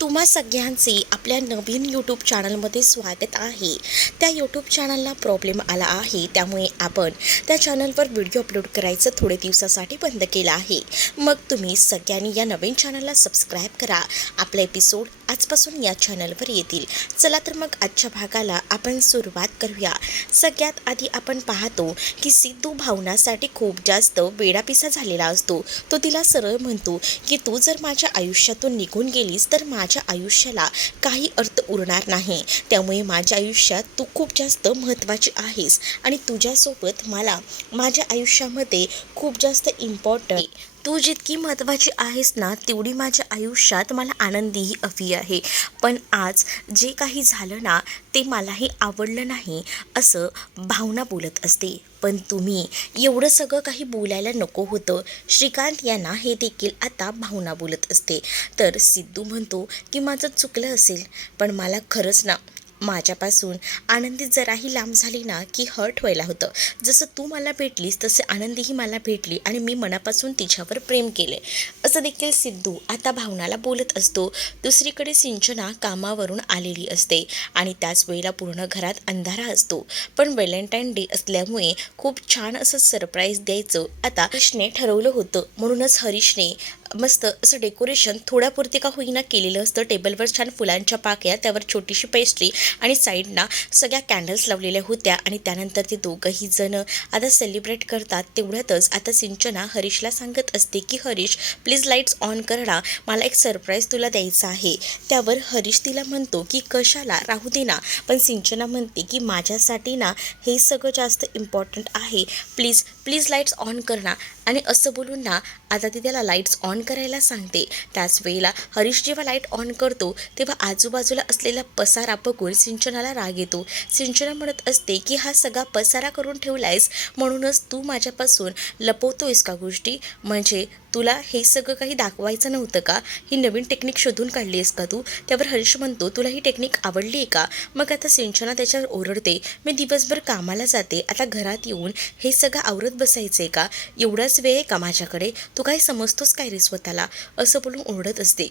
तुम्हा सगळ्यांचे आपल्या नवीन यूट्यूब चॅनलमध्ये स्वागत आहे. त्या यूट्यूब चॅनलला प्रॉब्लेम आला आहे, त्यामुळे आपण त्या चॅनलवर व्हिडिओ अपलोड करायचं थोडे दिवसासाठी बंद केलं आहे. मग तुम्ही सगळ्यांनी या नवीन चॅनलला सबस्क्राईब करा. आपले एपिसोड आजपासून या चॅनलवर येतील. चला तर मग आजच्या भागाला आपण सुरुवात करूया. सगळ्यात आधी आपण पाहतो की सिद्धू भावनासाठी खूप जास्त वेडापिसा झालेला असतो. तो तिला सरळ म्हणतो की तू जर माझ्या आयुष्यातून निघून गेलीस तर माझ्या आयुष्याला काही अर्थ उरणार नाही. त्यामुळे माझ्या आयुष्यात तू खूप जास्त महत्त्वाची आहेस आणि तुझ्यासोबत मला माझ्या आयुष्यामध्ये खूप जास्त इम्पॉर्टंट. तू जितकी महत्त्वाची आहेस ना, तेवढी माझ्या आयुष्यात मला आनंदीही हवी आहे. पण आज जे काही झालं ना, ते मलाही आवडलं नाही, असं भावना बोलत असते. पण तुम्ही एवढं सगळं काही बोलायला नको होतं. श्रीकांत यांना हे देखील आता भावना बोलत असते. तर सिद्धू म्हणतो की माझं चुकलं असेल, पण मला खरंच ना माझ्यापासून आनंदी जराही लांब झाली ना की हर्ट व्हायला होतं. जसं तू मला भेटलीस तसे आनंदीही मला भेटली आणि मी मनापासून तिच्यावर प्रेम केले, असं देखील सिद्धू आता भावनाला बोलत असतो. दुसरीकडे सिंचना कामावरून आलेली असते आणि त्याच वेळेला पूर्ण घरात अंधारा असतो. पण व्हॅलेंटाईन डे असल्यामुळे खूप छान असं सरप्राईज द्यायचं आता हरीशने ठरवलं होतं. म्हणूनच हरीशने मस्त असं डेकोरेशन थोड्यापुरती का होईना केलेलं असतं. टेबलवर छान फुलांच्या पाकळ्या, त्यावर छोटीशी पेस्ट्री आणि साईडना सगळ्या कॅन्डल्स लावलेल्या होत्या. आणि त्यानंतर ते दोघंही जण आता सेलिब्रेट करतात. तेवढ्यातच आता सिंचना हरीशला सांगत असते की हरीश प्लीज लाईट्स ऑन कर ना, मला एक सरप्राईज तुला द्यायचं आहे. त्यावर हरीश तिला म्हणतो की कशाला, राहू दे ना. पण सिंचना म्हणते की माझ्यासाठी ना हे सगळं जास्त इम्पॉर्टंट आहे, प्लीज प्लीज लाईट्स ऑन कर ना. आणि असं बोलून ना आता ती त्याला लाईट्स ऑन करायला सांगते. त्याच वेळेला हरीश जेव्हा लाईट ऑन करतो तेव्हा आजूबाजूला असलेला पसारा बघून सिंचनाला राग येतो. सिंचना म्हणत असते की हा सगळा पसारा करून ठेवलायस म्हणूनच तू माझ्यापासून लपवतोयस का गोष्टी? म्हणजे तुला हे सगळं काही दाखवायचं नव्हतं का? ही नवीन टेक्निक शोधून काढली आहेस का तू? त्यावर हरीश म्हणतो तुला ही टेक्निक आवडली आहे का? मग आता सिंचना त्याच्यावर ओरडते, मी दिवसभर कामाला जाते, आता घरात येऊन हे सगळं आवरत बसायचं आहे का? एवढाच वेळ आहे का माझ्याकडे? तू काय समजतोस काय रे स्वतःला? असं बोलून ओरडत असते.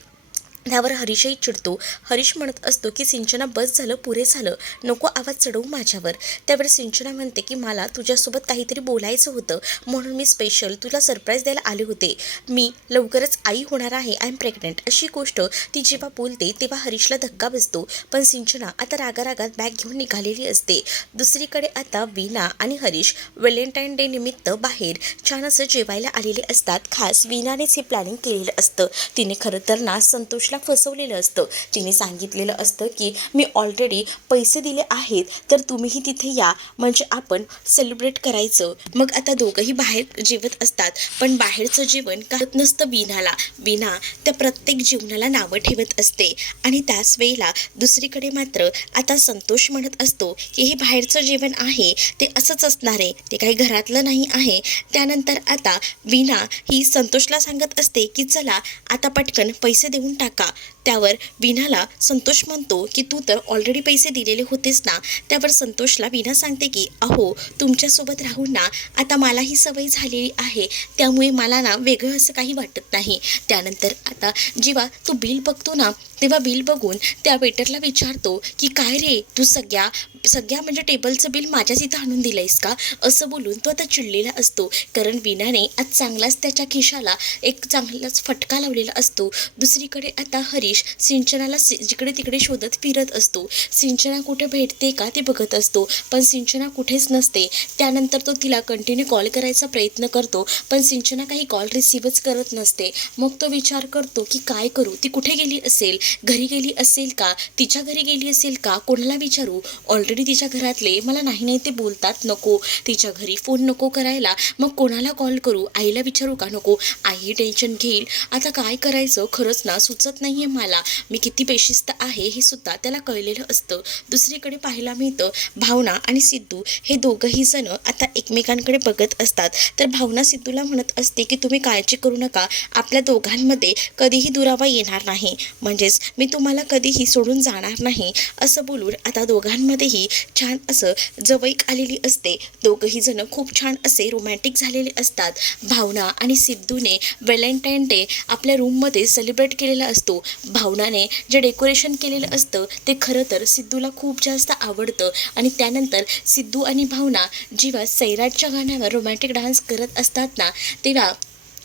त्यावर हरीशही चिडतो. हरीश म्हणत असतो की सिंचना बस झालं, पुरे झालं, नको आवाज चढवू माझ्यावर. त्यावर सिंचना म्हणते की मला तुझ्यासोबत काहीतरी बोलायचं होतं म्हणून मी स्पेशल तुला सरप्राईज द्यायला आले होते. मी लवकरच आई होणार आहे, आय एम प्रेग्नंट, अशी गोष्ट ती जेव्हा बोलते तेव्हा हरीशला धक्का बसतो. पण सिंचना आता रागारागात बॅग घेऊन निघालेली असते. दुसरीकडे आता वीणा आणि हरीश व्हॅलेंटाईन डे निमित्त बाहेर छान असं जेवायला आलेले असतात. खास वीणानेच हे प्लॅनिंग केलेलं असतं. तिने खरं तर ना संतोषला फसवलेलं असतं. तिने सांगितलेलं असतं की मी ऑलरेडी पैसे दिले आहेत तर तुम्हीही तिथे या, म्हणजे आपण सेलिब्रेट करायचं. मग आता दोघंही बाहेर जेवत असतात. पण बाहेरचं जेवण करत नसतं वीणाला. वीणा त्या प्रत्येक जेवणाला नावं ठेवत असते. आणि त्याच वेळेला दुसरीकडे मात्र आता संतोष म्हणत असतो की हे बाहेरचं जेवण आहे ते असंच असणार आहे, ते काही घरातलं नाही आहे. त्यानंतर आता वीणा ही संतोषला सांगत असते की चला आता पटकन पैसे देऊन टाका. त्यावर वीणाला संतोष म्हणतो की तू तर ऑलरेडी पैसे दिलेले होतेस ना. त्यावर संतोषला वीणा सांगते की अहो तुमच्यासोबत राहून ना आता मला ही सवय झालेली आहे, त्यामुळे मला ना वेगळं असं काही वाटत नाही. त्यानंतर आता जेव्हा तो बिल बघतो ना तेव्हा बिल बघून त्या वेटरला विचारतो की काय रे, तू सगळ्या म्हणजे टेबलचं बिल माझ्याच इथं आणून दिलंयस का? असं बोलून तो आता चिडलेला असतो. कारण वीणाने आज चांगलाच त्याच्या खिशाला एक चांगलाच फटका लावलेला असतो. दुसरीकडे आता हरीश सिंचनाला जिकडे तिकडे शोधत फिरत असतो. सिंचना कुठे भेटते का ते बघत असतो, पण सिंचना कुठेच नसते. त्यानंतर तो तिला कंटिन्यू कॉल करायचा प्रयत्न करतो, पण सिंचना काही कॉल रिसीव्हच करत नसते. मग तो विचार करतो की काय करू, ती कुठे गेली असेल, घरी गेली असेल का, तिच्या घरी गेली असेल का, कोणाला विचारू? ऑलरेडी तिच्या घरातले मला नाही ते बोलतात, नको तिच्या घरी फोन नको करायला, मग कोणाला कॉल करू, आईला विचारू का? नको, आई टेन्शन घेईल. आता काय करायचं खरंच ना सुचत नाहीये मला. मी किती बेशिस्त आहे हे सुद्धा त्याला कळलेलं असतं. दुसरीकडे पाहायला मिळतं भावना आणि सिद्धू हे दोघंही जण आता एकमेकांकडे बघत असतात. तर भावना सिद्धूला म्हणत असते की तुम्ही काळजी करू नका, आपल्या दोघांमध्ये कधीही दुरावा येणार नाही, म्हणजेच मी तुम्हाला कधीही सोडून जाणार नाही. असं बोलून आता दोघांमध्येही छान असं जवळीक आलेली असते. दोघंही जण खूप छान असे रोमॅन्टिक झालेले असतात. भावना आणि सिद्धूने व्हॅलेंटाईन डे आपल्या रूममध्ये सेलिब्रेट केलेला असतो. असतो. भावनाने जे डेकोरेशन केलेलं असतं ते खरं तर सिद्धूला खूप जास्त आवडतं आणि त्यानंतर सिद्धू आणि भावना जेव्हा सैराटच्या गाण्यावर रोमॅन्टिक डान्स करत असतात ना, तेव्हा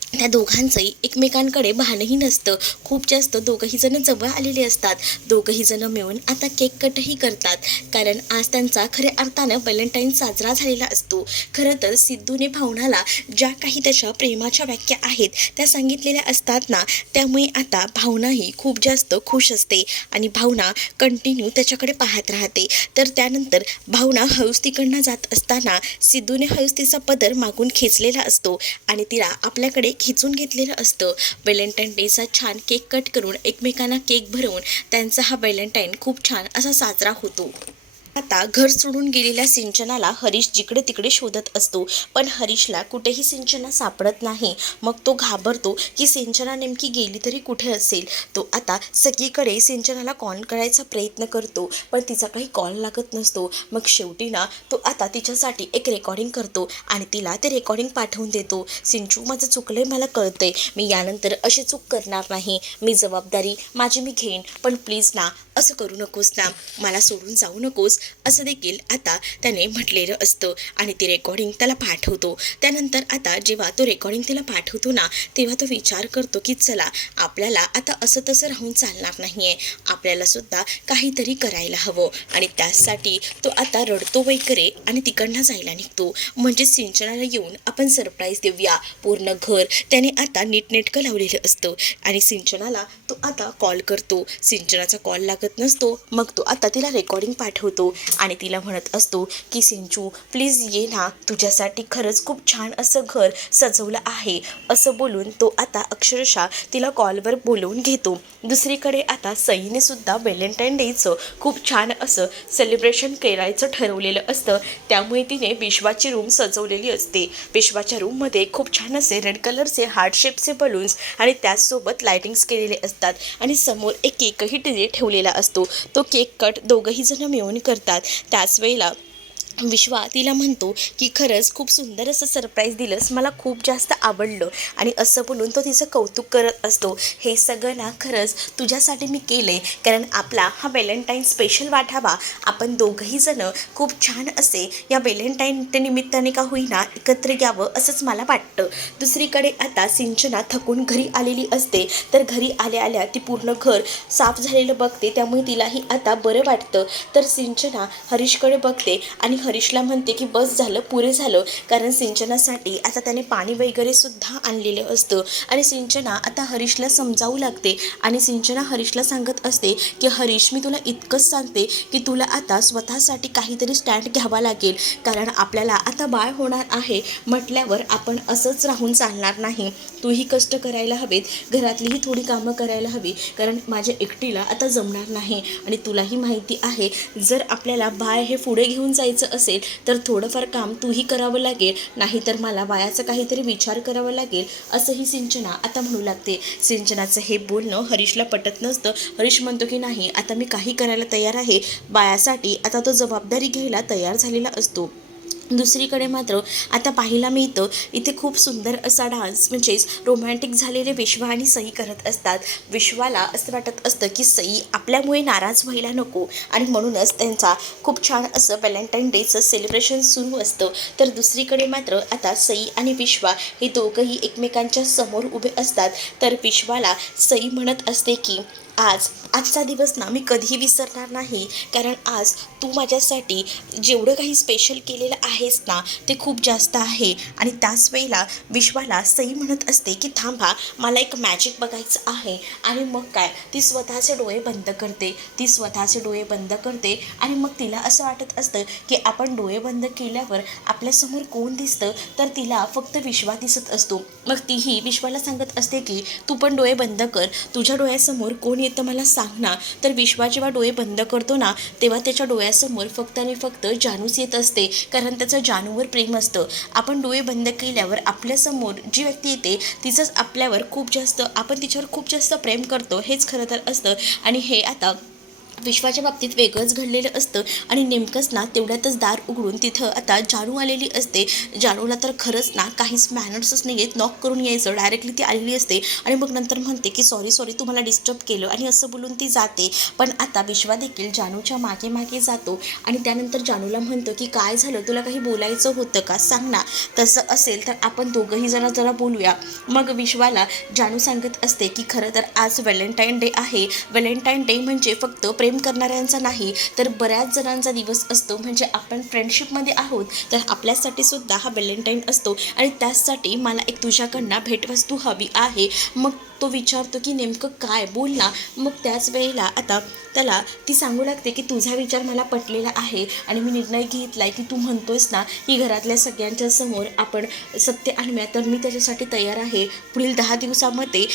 त्या दोघांचंही एकमेकांकडे भानही नसतं. खूप जास्त दोघंही जण जवळ आलेले असतात. दोघंही जण मिळून आता केक कटही करतात, कारण आज त्यांचा खऱ्या अर्थानं व्हॅलेंटाईन साजरा झालेला असतो. खरं तर सिद्धूने भावनाला ज्या काही त्याच्या प्रेमाच्या व्याख्या आहेत त्या सांगितलेल्या असतात ना, त्यामुळे आता भावनाही खूप जास्त खुश असते आणि भावना कंटिन्यू त्याच्याकडे पाहत राहते. तर त्यानंतर भावना हळूच तिकडनं जात असताना सिद्धूने हळूच तिचा पदर मागून खेचलेला असतो आणि तिला आपल्याकडे खिचून घेतलेलं असतं. व्हॅलेंटाईन डेचा छान केक कट करून एकमेकांना केक भरवून त्यांचा हा व्हॅलेंटाईन खूप छान असा साजरा होतो. आता घर सोडून गेलेल्या सिंचनाला हरीश जिकडे तिकडे शोधत असतो, पण हरीशला कुठेही सिंचना सापडत नाही. मग तो घाबरतो की सिंचना नेमकी गेली तरी कुठे असेल. तो आता सगळीकडे सिंचनाला कॉल करायचा प्रयत्न करतो, पण तिचा काही कॉल लागत नसतो. मग शेवटी ना तो आता तिच्यासाठी एक रेकॉर्डिंग करतो आणि तिला ते रेकॉर्डिंग पाठवून देतो. सिंचू, माझं चुकलंय, मला कळतंय, मी यानंतर अशी चूक करणार नाही, मी जबाबदारी माझी मी घेईन, पण प्लीज ना असं करू नकोस ना, मला सोडून जाऊ नकोस, असं देखील आता त्याने म्हटलेलं असतं आणि ते रेकॉर्डिंग त्याला पाठवतो. त्यानंतर आता जेव्हा तो रेकॉर्डिंग तिला पाठवतो ना, तेव्हा तो विचार करतो की चला, आपल्याला आता असं तसं राहून चालणार नाही आहे, आपल्याला सुद्धा काहीतरी करायला हवं. आणि त्यासाठी तो आता रडतो वगैरे आणि तिकडनं जायला निघतो. म्हणजे सिंचनाला येऊन आपण सरप्राईज देऊया. पूर्ण घर त्याने आता नीटनेटकं लावलेलं असतं आणि सिंचनाला तो आता कॉल करतो. सिंचनाचा कॉल लागत नसतो. मग तो आता तिला रेकॉर्डिंग पाठवतो आणि तिला म्हणत असतो की सिंचू, प्लीज ये ना, तुझ्यासाठी खरंच खूप छान असं घर सजवलं आहे, असं बोलून तो आता अक्षरशः तिला कॉलवर बोलवून घेतो. दुसरीकडे आता सईने सुद्धा व्हॅलेंटाईन डेचं खूप छान असं सेलिब्रेशन करायचं ठरवलेलं असतं. त्यामुळे तिने विश्वाची रूम सजवलेली असते. विश्वाच्या रूममध्ये खूप छान असे रेड कलरचे हार्ट शेपचे बलून्स आणि त्याचसोबत लायटिंग्स केलेले असतात आणि समोर एक केकही तिने ठेवलेला असतो. तो केक कट दोघंही जण मिळून करतात. त्याच वेळेला विश्वा तिला म्हणतो की खरंच खूप सुंदर असं सरप्राईज दिलंस, मला खूप जास्त आवडलं, आणि असं बोलून तो तिचं कौतुक करत असतो. हे सगळं ना खरंच तुझ्यासाठी मी केलं आहे, कारण आपला हा व्हॅलेंटाईन स्पेशल वाटावा, आपण दोघंही जणं खूप छान असे या व्हॅलेंटाईन निमित्ताने का होईना एकत्र यावं असंच मला वाटतं. दुसरीकडे आता सिंचना थकून घरी आलेली असते. तर घरी आल्या आल्या ती पूर्ण घर साफ झालेलं बघते, त्यामुळे तिलाही आता बरं वाटतं. तर सिंचना हरीशकडे बघते आणि हरीशला म्हणते की बस झालं, पुरे झालं, कारण सिंचनासाठी आता त्याने पाणी वगैरे सुद्धा आणलेलं असतं. आणि सिंचना आता हरीशला समजावू लागते आणि सिंचना हरीशला सांगत असते की हरीश, मी तुला इतकंच सांगते की तुला आता स्वतःसाठी काहीतरी स्टँड घ्यावा लागेल, कारण आपल्याला आता बाळ होणार आहे म्हटल्यावर आपण असंच राहून चालणार नाही. तूही कष्ट करायला हवेत, घरातलीही थोडी कामं करायला हवी, कारण माझ्या एकटीला आता जमणार नाही. आणि तुलाही माहिती आहे, जर आपल्याला बाळ हे पुढे घेऊन जायचं असेल तर थोडंफार काम तूही करावं लागेल, नाहीतर मला बाळाचा काहीतरी विचार करावा लागेल, असंही सिंचना आता म्हणू लागते. सिंचनाचं हे बोलणं हरीशला पटत नसतं. हरीश म्हणतो की नाही, आता मी काही करायला तयार आहे, बाळासाठी आता तो जबाबदारी घ्यायला तयार झालेला असतो. दुसरीकडे मात्र आता पाहायला मिळतं इथे खूप सुंदर असा डान्स, म्हणजेच रोमॅन्टिक झालेले विश्वा आणि सई करत असतात. विश्वाला असं वाटत असतं की सई आपल्यामुळे नाराज व्हायला नको, आणि म्हणूनच त्यांचा खूप छान असं व्हॅलेंटाईन डेचं सेलिब्रेशन सुरू असतं. तर दुसरीकडे मात्र आता सई आणि विश्वा हे दोघंही एकमेकांच्या समोर उभे असतात. तर विश्वाला सई म्हणत असते की आजचा दिवस ना मी कधीही विसरणार नाही, कारण आज तू माझ्यासाठी जेवढं काही स्पेशल केलेलं आहेस ना ते खूप जास्त आहे. आणि त्याच वेळेला विश्वाला सई म्हणत असते की थांबा, मला एक मॅजिक बघायचं आहे. आणि मग काय, ती स्वतःचे डोळे बंद करते. आणि मग तिला असं वाटत असतं की आपण डोळे बंद केल्यावर आपल्यासमोर कोण दिसतं, तर तिला फक्त विश्वा दिसत असतो. मग तीही विश्वाला सांगत असते की तू पण डोळे बंद कर, तुझ्या डोळ्यासमोर कोण येतं मला सांग ना. तर विश्वा जेव्हा डोळे बंद करतो ना, तेव्हा त्याच्या डोळ्यासमोर फक्त आणि फक्त जानूच येत असते, कारण त्याचं जानूवर प्रेम असतं. आपण डोळे बंद केल्यावर आपल्यासमोर जी व्यक्ती येते तिचंच आपल्यावर खूप जास्त, आपण तिच्यावर खूप जास्त प्रेम करतो, हेच खरं तर असतं. आणि हे आता विश्वाच्या बाबतीत वेगळंच घडलेलं असतं आणि नेमकंच ना तेवढ्यातच दार उघडून तिथं आता जानू आलेली असते. जानूला तर खरंच ना काहीच मॅनर्सच नाही आहेत. नॉक करून यायचं, डायरेक्टली ती आलेली असते आणि मग नंतर म्हणते की सॉरी सॉरी तुम्हाला डिस्टर्ब केलं आणि असं बोलून ती जाते. पण आता विश्वा देखील जानूच्या मागे मागे जातो आणि त्यानंतर जानूला म्हणतो की काय झालं, तुला काही बोलायचं होतं का, सांग ना, तसं असेल तर आपण दोघंही जरा जरा बोलूया. मग विश्वाला जानू सांगत असते की खरं तर आज व्हॅलेंटाईन डे आहे. व्हॅलेंटाईन डे म्हणजे फक्त प्रेम करणाऱ्यांचा नाही तर बऱ्याच जणांचा दिवस असतो. म्हणजे आपण फ्रेंडशिपमध्ये आहोत तर आपल्यासाठी सुद्धा हा व्हॅलेंटाईन असतो आणि त्याचसाठी मला एक तुझ्याकडनं भेटवस्तू हवी आहे. मग तो विचारतो की नेमकं काय, बोल ना. मग त्याच वेळेला आता त्याला ती सांगू लागते की तुझा विचार मला पटलेला आहे आणि मी निर्णय घेतलाय की तू म्हणतोयस ना की घरातल्या सगळ्यांच्या समोर आपण सत्य आणूया, तर मी त्याच्यासाठी तयार आहे. पुढील 10 दिवसामध्ये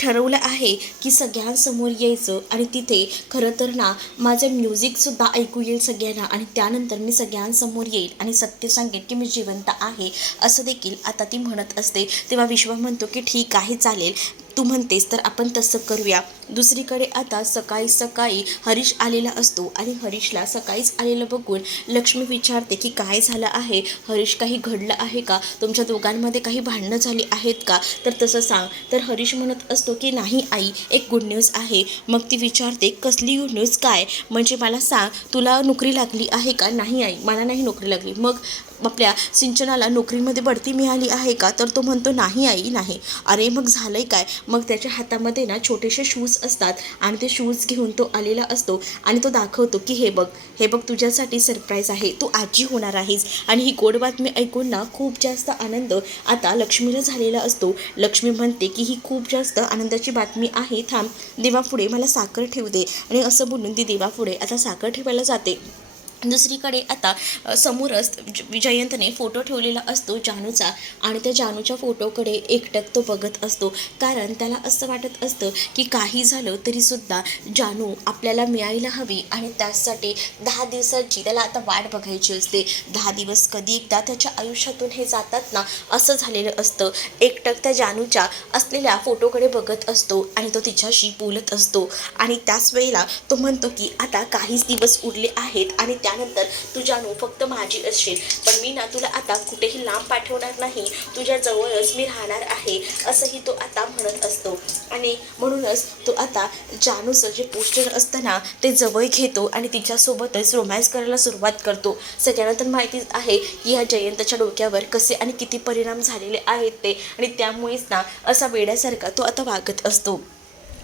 ठरवलं आहे की सगळ्यांसमोर यायचं आणि तिथे खरं तर ना माझं म्युझिकसुद्धा ऐकू येईल सगळ्यांना आणि त्यानंतर मी सगळ्यांसमोर येईल आणि सत्य सांगेन की मी जिवंत आहे, असं देखील आता ती म्हणत असते. तेव्हा विश्वा म्हणतो की ठीक आहे चालेल, तू म्हणतेस तर आपण तसं करूया. दुसरीकडे आता सकाळी सकाळी हरीश आलेला असतो आणि हरीशला सकाळीच आलेलं बघून लक्ष्मी विचारते की काय झालं आहे हरीश, काही घडलं आहे का, तुमच्या दोघांमध्ये काही भांडणं झाली आहेत का, तर तसं सांग. तर हरीश म्हणत असतो की नाही आई, एक गुड न्यूज आहे. मग ती विचारते कसली गुड न्यूज, काय म्हणजे मला सांग, तुला नोकरी लागली आहे का. नाही आई, मला नाही नोकरी लागली. मग आपल्या सिंचनाला नोकरीमध्ये बढती मिळाली आहे का, तर तो म्हणतो नाही आई नाही. अरे मग झालंय काय. मग त्याच्या हातामध्ये ना छोटेसे शूज असतात आणि ते शूज घेऊन तो आलेला असतो आणि तो दाखवतो की हे बघ, हे बघ तुझ्यासाठी सरप्राईज आहे, तू आजी होणार आहेस. आणि ही गोड बातमी ऐकून ना खूप जास्त आनंद आता लक्ष्मीला झालेला असतो. लक्ष्मी म्हणते की ही खूप जास्त आनंदाची बातमी आहे, थांब देवापुढे मला साखर ठेवू दे. आणि असं बोलून ती देवापुढे आता साखर ठेवायला जाते. दुसरीकडे आता समोरच जयंतने फोटो ठेवलेला असतो जानूचा आणि त्या जानूच्या फोटोकडे एकटक तो बघत असतो. कारण त्याला असं वाटत असतं की काही झालं तरीसुद्धा जानू आपल्याला मिळायला हवी आणि त्यासाठी 10 दिवसाची त्याला आता वाट बघायची असते. 10 दिवस कधी एकदा त्याच्या आयुष्यातून हे जातात ना, असं झालेलं असतं. एकटक त्या जानूच्या असलेल्या फोटोकडे बघत असतो आणि तो तिच्याशी बोलत असतो आणि त्याच वेळेला तो म्हणतो की आता काहीच दिवस उरले आहेत आणि त्यानंतर तू जानू फक्त माझी असशील, पण मी ना तुला आता कुठेही लांब पाठवणार नाही, तुझ्या जवळच मी राहणार आहे, असंही तो आता म्हणत असतो. आणि म्हणूनच तो आता जानूचं जे पोस्टर असतं ना ते जवळ घेतो आणि तिच्यासोबतच रोमॅन्स करायला सुरुवात करतो. सगळ्यांना तर माहितीच आहे की ह्या जयंतच्या डोक्यावर कसे आणि किती परिणाम झालेले आहेत ते, आणि त्यामुळेच ना असा वेड्यासारखा तो आता वागत असतो.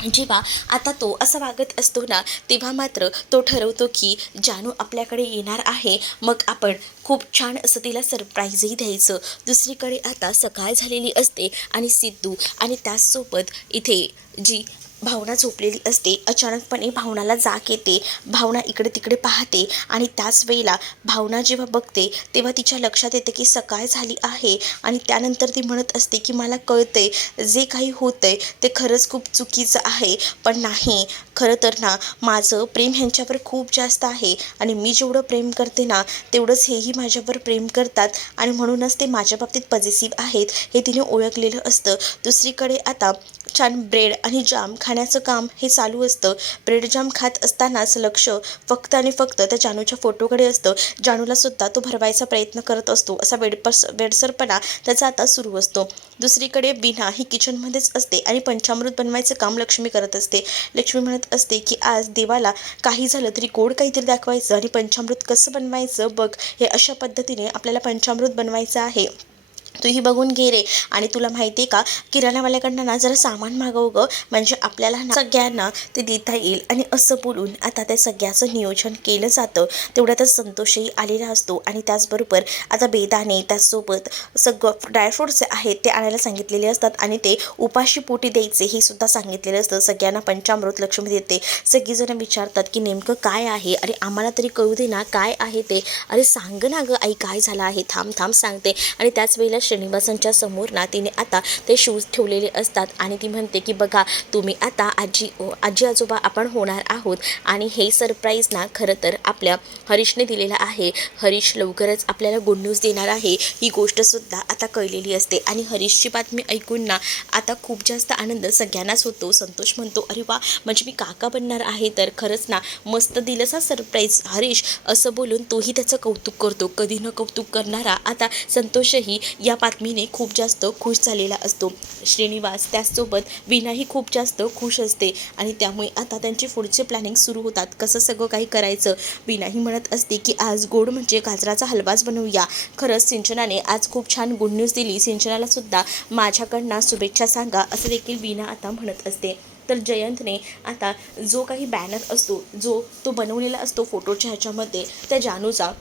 जेव्हा आता तो असं वागत असतो ना तेव्हा मात्र तो ठरवतो की जानू आपल्याकडे येणार आहे, मग आपण खूप छान असं तिला सरप्राईजही द्यायचं. दुसरीकडे आता सकाळ झालेली असते आणि सिद्धू आणि त्याचसोबत इथे जी भावना झोपलेली असते. अचानकपणे भावनाला जाग येते. भावना इकडे तिकडे पाहते आणि त्याच वेळेला भावना जेव्हा बघते तेव्हा तिच्या लक्षात येते की सकाळ झाली आहे आणि त्यानंतर ती म्हणत असते की मला कळते जे काही होतंय ते खरंच खूप चुकीचं आहे, पण नाही, खरं तर ना माझं प्रेम ह्यांच्यावर खूप जास्त आहे आणि मी जेवढं प्रेम करते ना तेवढंच हेही माझ्यावर प्रेम करतात आणि म्हणूनच ते माझ्या बाबतीत पॉझिटिव्ह आहेत, हे तिने ओळखलेलं असतं. दुसरीकडे आता छान ब्रेड आणि जाम खाण्याचं काम हे चालू असतं. ब्रेड जाम खात असतानाच लक्ष फक्त आणि फक्त त्या जानूच्या फोटोकडे असतं. जानूला सुद्धा तो भरवायचा प्रयत्न करत असतो. असा वेडसरपणा त्याचा आता सुरू असतो. दुसरीकडे बीना ही किचनमध्येच असते आणि पंचामृत बनवायचं काम लक्ष्मी करत असते. लक्ष्मी म्हणत असते की आज देवाला काही झालं तरी गोड काहीतरी दाखवायचं आणि पंचामृत कसं बनवायचं बघ, हे अशा पद्धतीने आपल्याला पंचामृत बनवायचं आहे, तूही बघून घे रे. आणि तुला माहिती आहे का, किराणावाल्याकडनं ना जरा सामान मागव गं, म्हणजे आपल्याला ना सगळ्यांना ते देता येईल. आणि असं बोलून आता त्या सगळ्याचं नियोजन केलं जातं. तेवढ्यातच संतोषही आलेला असतो आणि त्याचबरोबर आता बेदाणे त्याचसोबत सगळं ड्रायफ्रूट्स आहेत ते आणायला सांगितलेले असतात आणि ते उपाशी पोटी द्यायचे हे सुद्धा सांगितलेलं असतं. सगळ्यांना पंचामृत लक्ष्मी देते. सगळीजणं विचारतात की नेमकं काय आहे, अरे आम्हाला तरी कळू दे ना काय आहे ते, अरे सांग ना गं आई काय झालं आहे, थांब थांब सांगते. आणि त्याच वेळेला श्रीनिवासांच्या समोर ना तिने आता ते शूज ठेवलेले असतात आणि ती म्हणते की बघा तुम्ही आता आजी आजोबा आपण होणार आहोत आणि हे सरप्राईज ना खरं तर आपल्या हरीशने दिलेलं आहे. हरीश लवकरच आपल्याला गुड न्यूज देणार आहे ही गोष्टसुद्धा आता कळलेली असते आणि हरीशची बातमी ऐकून ना आता खूप जास्त आनंद सगळ्यांनाच होतो. संतोष म्हणतो अरे वा म्हणजे मी काका बनणार आहे तर खरंच ना मस्त दिलंस हा सरप्राईज हरीश असं बोलून तोही त्याचं कौतुक करतो. कधी न कौतुक करणारा आता संतोषही या बातमीने खूप जास्त खुश झालेला असतो. श्रीनिवास त्याचसोबत वीणाही खूप जास्त खुश असते आणि त्यामुळे आता त्यांचे पुढचे प्लॅनिंग सुरू होतात. कसं सगळं काही करायचं. वीणाही म्हणत असते की आज गोड म्हणजे गाजराचा हलवाच बनवूया. खरंच सिंचनाने आज खूप छान गुड न्यूज दिली. सिंचनाला सुद्धा माझ्याकडनं शुभेच्छा सांगा असं देखील वीणा आता म्हणत असते. तर जयंतने आता जो काही बॅनर असतो जो तो बनवलेला असतो फोटोच्या ह्याच्यामध्ये त्या जानूचा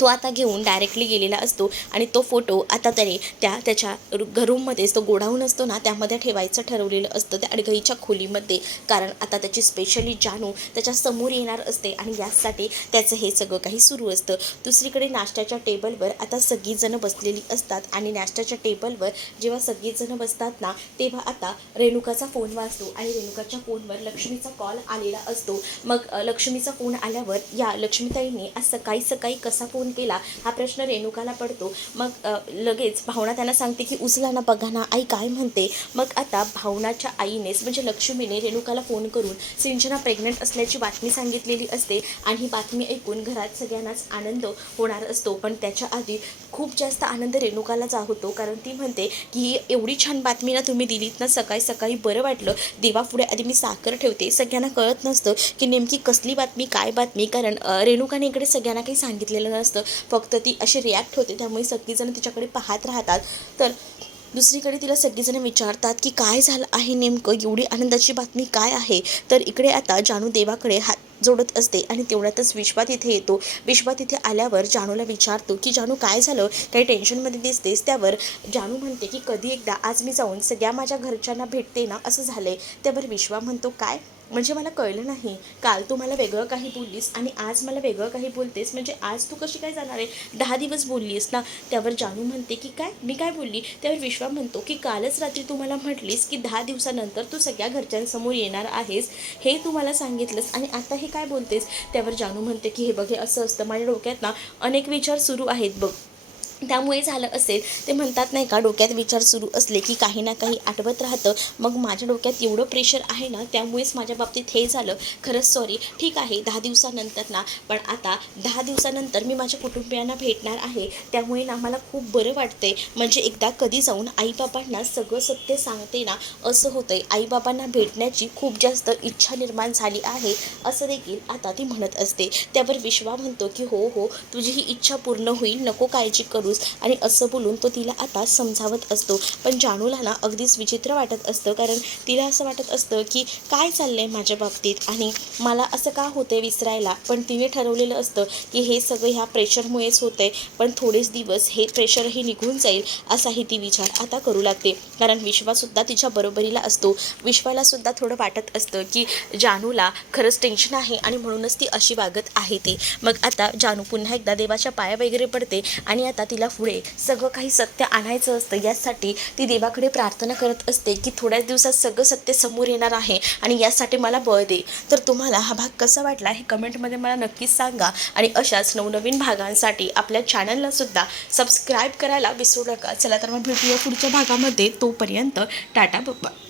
तो आता घेऊन डायरेक्टली गेलेला असतो आणि तो फोटो आता त्याने त्याच्या रूममध्येच तो गोडाऊन असतो ना त्यामध्ये ठेवायचं ठरवलेलं असतं त्या अडगळीच्या खोलीमध्ये. कारण आता त्याची स्पेशली जानू त्याच्या समोर येणार असते आणि यासाठी त्याचं हे सगळं काही सुरू असतं. दुसरीकडे नाश्त्याच्या टेबलवर आता सगळीजणं बसलेली असतात आणि नाश्त्याच्या टेबलवर जेव्हा सगळीजणं बसतात ना तेव्हा आता रेणुकाचा फोन वाजतो आणि रेणुकाच्या फोनवर लक्ष्मीचा कॉल आलेला असतो. मग लक्ष्मीचा फोन आल्यावर या लक्ष्मीताईंनी आज सकाळी सकाळी कसा फोन केला हा प्रश्न रेणुकाला पडतो. मग लगेच भावना त्यांना सांगते की उचला ना बघा ना आई काय म्हणते. मग आता भावनाच्या आईनेच म्हणजे लक्ष्मीने रेणुकाला फोन करून सिंचना प्रेग्नंट असल्याची बातमी सांगितलेली असते आणि ही बातमी ऐकून घरात सगळ्यांनाच आनंद होणार असतो. पण त्याच्या आधी खूप जास्त आनंद रेणुकाला होतो कारण ती म्हणते की ही एवढी छान बातमी ना तुम्ही दिलीत ना सकाळी सकाळी बरं वाटलं. देवापुढे आधी मी साखर ठेवते. सगळ्यांना कळत नसतं की नेमकी कसली बातमी काय बातमी कारण रेणुकाने इकडे सगळ्यांना काही सांगितलेलं नसतं. फक्त ती अशी रिॲक्ट होते त्यामुळे सगळीजण तिच्याकडे पाहत राहतात. तर दुसरीकडे तिला सगळीजण विचारतात की काय झालं आहे नेमकं एवढी आनंदाची बातमी काय आहे. तर इकडे आता जानू देवाकडे हात जोडत असते आणि तेवढ्यातच विश्वा तिथे येतो. विश्वा तिथे आल्यावर जानूला विचारतो की जानू काय झालं काही टेन्शनमध्ये दिसतेस. त्यावर जानू म्हणते की कधी एकदा आज मी जाऊन सगळ्या माझ्या घरच्यांना भेटते ना असं झालंय. त्यावर विश्वा म्हणतो काय म्हणजे मला कळलं नाही. काल तू मला वेगळं काही बोललीस आणि आज मला वेगळं काही बोलतेस म्हणजे आज तू कशी काय जाणार आहे 10 दिवस बोललीस ना. त्यावर जानू म्हणते की काय मी काय बोलली. त्यावर विश्वा म्हणतो की कालच रात्री तू मला म्हटलीस की 10 दिवसानंतर तू सगळ्या घरच्यांसमोर येणार आहेस हे तू मला सांगितलंस आणि आता हे काय बोलतेस. त्यावर जानू म्हणते की हे बघ हे असं असतं माझ्या डोक्यात ना अनेक विचार सुरू आहेत बघ त्यामुळे झालं असेल. ते म्हणतात नाही का डोक्यात विचार सुरू असले की काही ना काही आठवत राहतं. मग माझ्या डोक्यात एवढं प्रेशर आहे ना त्यामुळेच माझ्या बाबतीत हे झालं. खरंच सॉरी. ठीक आहे 10 दिवसानंतर ना पण आता 10 दिवसानंतर मी माझ्या कुटुंबियांना भेटणार आहे त्यामुळे ना मला खूप बरं वाटते. म्हणजे एकदा कधी जाऊन आईबाबांना सगळं सत्य सांगते ना असं होतंय. आईबाबांना भेटण्याची खूप जास्त इच्छा निर्माण झाली आहे असं देखील आता ती म्हणत असते. त्यावर विश्वा म्हणतो की हो हो तुझी ही इच्छा पूर्ण होईल नको काळजी करू आणि असं बोलून तो तिला आता समजावत असतो. पण जानूला ना अगदीच विचित्र वाटत असतं कारण तिला असं वाटत असतं की काय चाललंय माझ्या बाबतीत आणि मला असं का होतंय विसरायला. पण तिने ठरवलेलं असतं की हे सगळं ह्या प्रेशरमुळेच होतंय पण थोडेच दिवस हे प्रेशरही निघून जाईल असाही ती विचार आता करू लागते. कारण विश्वासुद्धा तिच्या बरोबरीला असतो. विश्वाला सुद्धा थोडं वाटत असतं की जानूला खरंच टेन्शन आहे आणि म्हणूनच ती अशी वागत आहे ते. मग आता जानू पुन्हा एकदा देवाच्या पाया वगैरे पडते आणि आता तिला पुढे सगळं काही सत्य आणायचं असतं. यासाठी ती देवाकडे प्रार्थना करत असते की थोड्याच दिवसात सगळं सत्य समोर येणार आहे आणि यासाठी मला बळ दे. तर तुम्हाला हा भाग कसा वाटला हे कमेंटमध्ये मला नक्कीच सांगा आणि अशाच नवनवीन भागांसाठी आपल्या चॅनलला सुद्धा सबस्क्राईब करायला विसरू नका. चला तर मग भेटूया पुढच्या भागामध्ये. तोपर्यंत टाटा बाय.